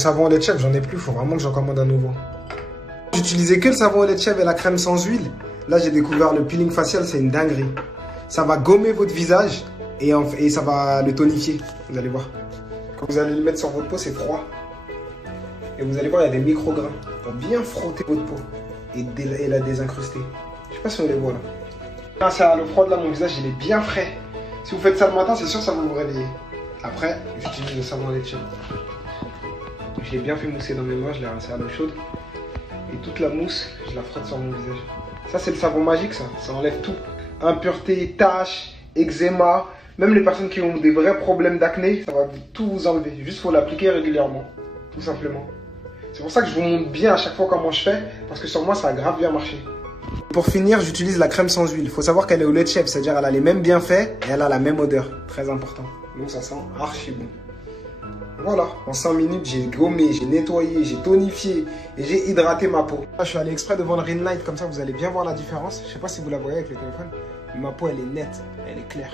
Le savon au lait de chèvre, j'en ai plus, faut vraiment que j'en commande un nouveau. J'utilisais que le savon au lait de chèvre et la crème sans huile. Là, j'ai découvert le peeling facial, c'est une dinguerie. Ça va gommer votre visage et ça va le tonifier. Vous allez voir. Quand vous allez le mettre sur votre peau, c'est froid. Et vous allez voir, il y a des micro-grains pour bien frotter votre peau et la désincruster. Je sais pas si on les voit là. Grâce à l'eau froide là, mon visage il est bien frais. Si vous faites ça le matin, c'est sûr que ça va vous réveiller. Après, j'utilise le savon au lait de chèvre. Je l'ai bien fait mousser dans mes mains, je l'ai rincé à l'eau chaude. Et toute la mousse, je la frotte sur mon visage. Ça, c'est le savon magique, ça enlève tout. Impureté, taches, eczéma, même les personnes qui ont des vrais problèmes d'acné, ça va tout vous enlever. Juste, faut l'appliquer régulièrement, tout simplement. C'est pour ça que je vous montre bien à chaque fois comment je fais, parce que sur moi, ça a grave bien marché. Pour finir, j'utilise la crème sans huile. Il faut savoir qu'elle est au lait de chèvre, c'est-à-dire elle a les mêmes bienfaits et elle a la même odeur. Très important. Donc ça sent archi bon. Voilà, en 5 minutes, j'ai gommé, j'ai nettoyé, j'ai tonifié et j'ai hydraté ma peau. Là, je suis allé exprès devant le ring light, comme ça vous allez bien voir la différence. Je sais pas si vous la voyez avec le téléphone, mais ma peau elle est nette, elle est claire.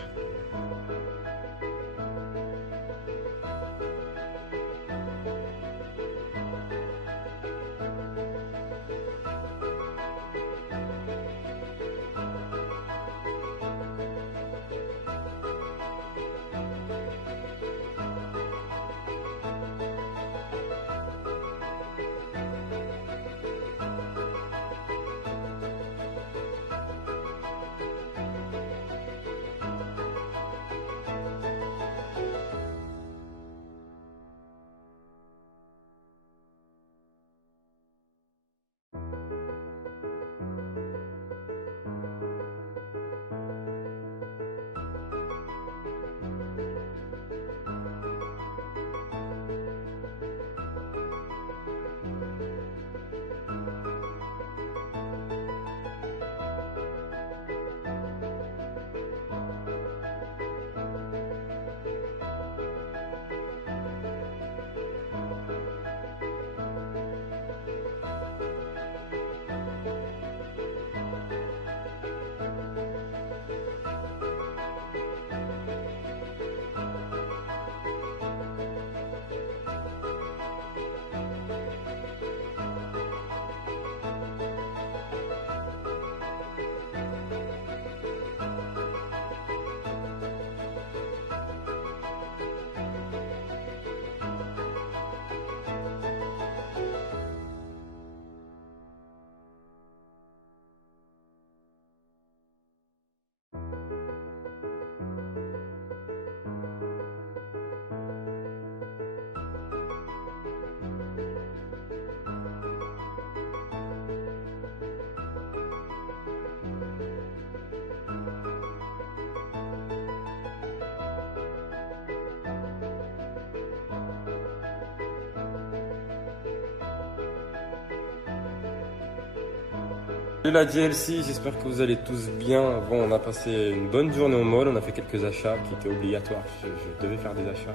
Salut la DLC, j'espère que vous allez tous bien. Bon, on a passé une bonne journée au mall, on a fait quelques achats qui étaient obligatoires. Je devais faire des achats.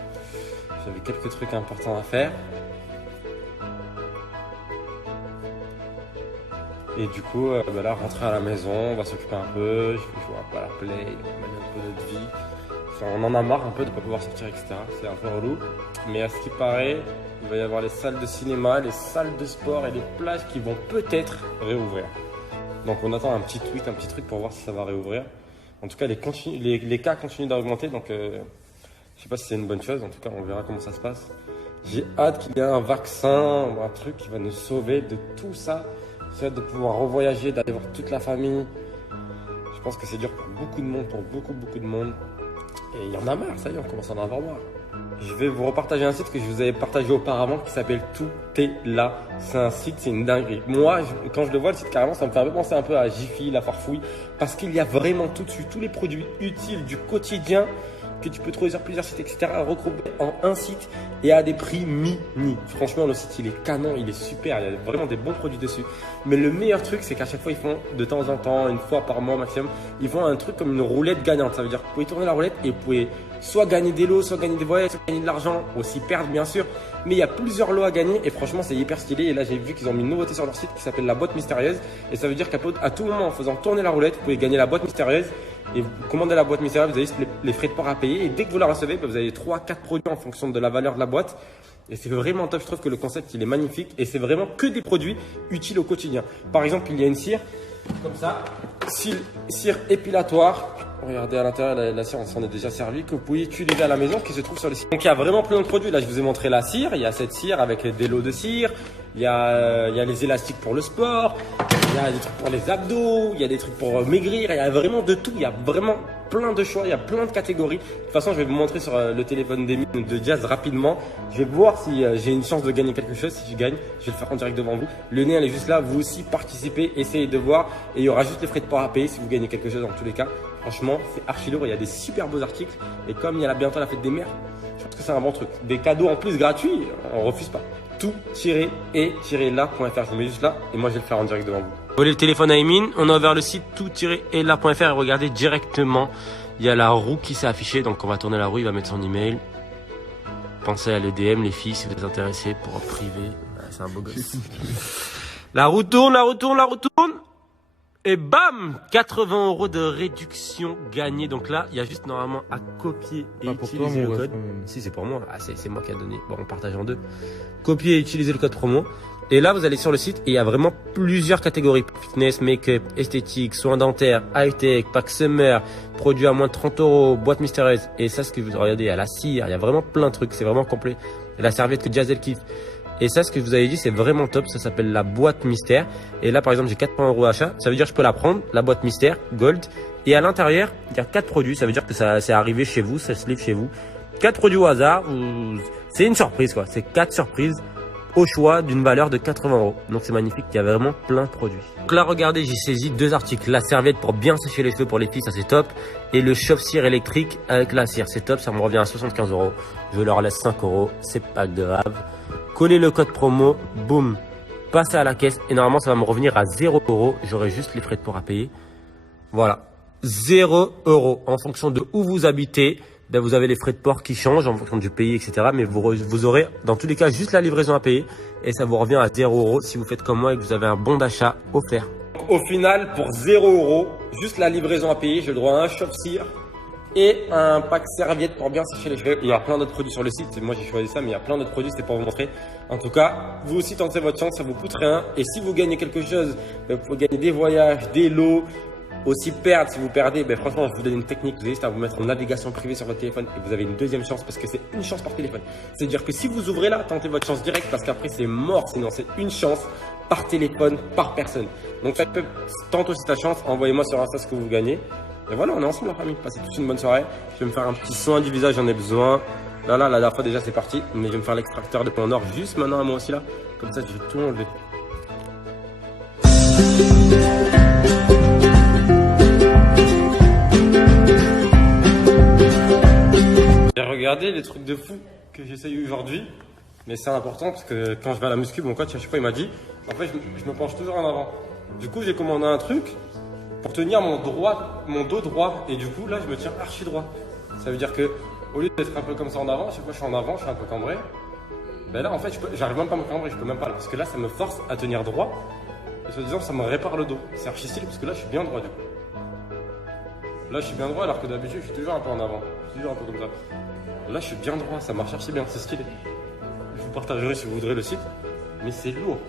J'avais quelques trucs importants à faire. Et du coup, là, rentrer à la maison, on va s'occuper un peu. Je vais jouer un peu à la play, on va mener un peu notre vie. Enfin, on en a marre un peu de ne pas pouvoir sortir, etc. C'est un peu relou. Mais à ce qui paraît, il va y avoir les salles de cinéma, les salles de sport et les plages qui vont peut-être réouvrir. Donc on attend un petit tweet, un petit truc pour voir si ça va réouvrir. En tout cas, les cas continuent d'augmenter, donc je sais pas si c'est une bonne chose. En tout cas, on verra comment ça se passe. J'ai hâte qu'il y ait un vaccin ou un truc qui va nous sauver de tout ça. J'ai hâte de pouvoir revoyager, d'aller voir toute la famille. Je pense que c'est dur pour beaucoup de monde, pour beaucoup de monde. Et il y en a marre, ça y est, on commence à en avoir marre. Je vais vous repartager un site que je vous avais partagé auparavant qui s'appelle Tout est là. C'est un site, c'est une dinguerie. Moi, quand je le vois, le site carrément, ça me fait penser un peu à Jiffy, la Farfouille, parce qu'il y a vraiment tout dessus, tous les produits utiles du quotidien que tu peux trouver sur plusieurs sites, etc. regroupés en un site et à des prix mini. Franchement, le site, il est canon, il est super, il y a vraiment des bons produits dessus. Mais le meilleur truc, c'est qu'à chaque fois, ils font de temps en temps, une fois par mois maximum, ils font un truc comme une roulette gagnante. Ça veut dire que vous pouvez tourner la roulette et vous pouvez soit gagner des lots, soit gagner des voyages, soit gagner de l'argent, aussi perdre bien sûr. Mais il y a plusieurs lots à gagner et franchement, c'est hyper stylé. Et là, j'ai vu qu'ils ont mis une nouveauté sur leur site qui s'appelle la boîte mystérieuse. Et ça veut dire qu'à tout moment, en faisant tourner la roulette, vous pouvez gagner la boîte mystérieuse. Et vous commandez la boîte mystérieuse, vous avez juste les frais de port à payer. Et dès que vous la recevez, vous avez 3-4 produits en fonction de la valeur de la boîte. Et c'est vraiment top, je trouve que le concept il est magnifique et c'est vraiment que des produits utiles au quotidien. Par exemple, il y a une cire comme ça, cire épilatoire. Regardez à l'intérieur, la cire on s'en est déjà servi, que vous pouvez utiliser à la maison qui se trouve sur le site. Donc il y a vraiment plein de produits. Là je vous ai montré la cire, il y a cette cire avec des lots de cire, il y a les élastiques pour le sport, il y a des trucs pour les abdos, il y a des trucs pour maigrir, il y a vraiment de tout, il y a vraiment plein de choix, il y a plein de catégories. De toute façon je vais vous montrer sur le téléphone d'Emile de Jazz rapidement. Je vais voir si j'ai une chance de gagner quelque chose. Si je gagne, je vais le faire en direct devant vous. Le lien elle est juste là, vous aussi participez, essayez de voir et il y aura juste les frais de port à payer si vous gagnez quelque chose dans tous les cas. Franchement, c'est archi lourd, il y a des super beaux articles. Et comme il y a bientôt la fête des mères, je pense que c'est un bon truc. Des cadeaux en plus gratuits, on refuse pas. tout-et-là.fr, je vous mets juste là et moi je vais le faire en direct devant vous. Volez le téléphone à Emine, on a ouvert le site tout-et-là.fr et regardez directement, il y a la roue qui s'est affichée. Donc on va tourner la roue, il va mettre son email. Pensez à le DM les filles si vous êtes intéressés pour privé. Ouais, c'est un beau gosse. La roue tourne, la roue tourne, la roue tourne. Et bam, 80 € de réduction gagnée. Donc là, il y a juste normalement à copier et utiliser le code. Si, c'est pour moi. Ah, c'est moi qui ai donné. Bon, on partage en deux. Copier et utiliser le code promo. Et là, vous allez sur le site et il y a vraiment plusieurs catégories. Fitness, make-up, esthétique, soins dentaires, high-tech, pack summer, produits à moins de 30 €, boîte mystérieuse. Et ça, ce que vous regardez, il y a la cire, il y a vraiment plein de trucs. C'est vraiment complet. Et la serviette que Jazz elle kiffe. Et ça, ce que je vous avez dit, c'est vraiment top. Ça s'appelle la boîte mystère. Et là, par exemple, j'ai 80 € achat. Ça veut dire que je peux la prendre, la boîte mystère, gold. Et à l'intérieur, il y a 4 produits. Ça veut dire que ça c'est arrivé chez vous, ça se livre chez vous. 4 produits au hasard. C'est une surprise, quoi. C'est 4 surprises au choix d'une valeur de 80 €. Donc, c'est magnifique. Il y a vraiment plein de produits. Donc là, regardez, j'ai saisi 2 articles. La serviette pour bien sécher les cheveux pour les filles, ça c'est top. Et le chauffe-cire électrique avec la cire, c'est top. Ça me revient à 75 €. Je leur laisse 5 €. C'est pas grave. Collez le code promo, boum, passez à la caisse et normalement ça va me revenir à 0 €. J'aurai juste les frais de port à payer. Voilà, 0 €. En fonction de où vous habitez, ben vous avez les frais de port qui changent en fonction du pays, etc. Mais vous aurez dans tous les cas juste la livraison à payer et ça vous revient à 0 € si vous faites comme moi et que vous avez un bon d'achat offert. Au final, pour 0 €, juste la livraison à payer, j'ai le droit à un chauffe-cire et un pack serviette pour bien sécher les cheveux. Il y a plein d'autres produits sur le site. Moi, j'ai choisi ça, mais il y a plein d'autres produits. C'était pour vous montrer. En tout cas, vous aussi tentez votre chance. Ça vous coûte rien. Et si vous gagnez quelque chose, vous pouvez gagner des voyages, des lots. Aussi perdre, si vous perdez, ben franchement, je vous donne une technique. Vous avez juste à vous mettre en navigation privée sur votre téléphone et vous avez une deuxième chance parce que c'est une chance par téléphone. C'est-à-dire que si vous ouvrez là, tentez votre chance directe parce qu'après, c'est mort. Sinon, c'est une chance par téléphone, par personne. Donc, tente aussi ta chance. Envoyez-moi sur Insta ce que vous gagnez. Et voilà, on est ensemble la famille. Passez toute une bonne soirée. Je vais me faire un petit soin du visage, j'en ai besoin. Là, la dernière fois déjà c'est parti. Mais je vais me faire l'extracteur de peau en or juste maintenant à moi aussi là. Comme ça, je vais tout enlever. J'ai regardé les trucs de fou que j'essaye aujourd'hui. Mais c'est important parce que quand je vais à la muscu, mon coach à chaque fois il m'a dit en fait je me penche toujours en avant. Du coup j'ai commandé un truc pour tenir mon dos droit et du coup là je me tiens archi droit. Ça veut dire que au lieu d'être un peu comme ça en avant, chaque fois je suis en avant, je suis un peu cambré. Ben là en fait j'arrive même pas à me cambrer, je peux même pas parce que là ça me force à tenir droit. Et soi-disant ça me répare le dos. C'est archi stylé parce que là je suis bien droit du coup. Là je suis bien droit alors que d'habitude je suis toujours un peu en avant. Je suis toujours un peu comme ça. Là je suis bien droit, ça marche archi bien, c'est stylé. Je vous partagerai si vous voudrez le site. Mais c'est lourd.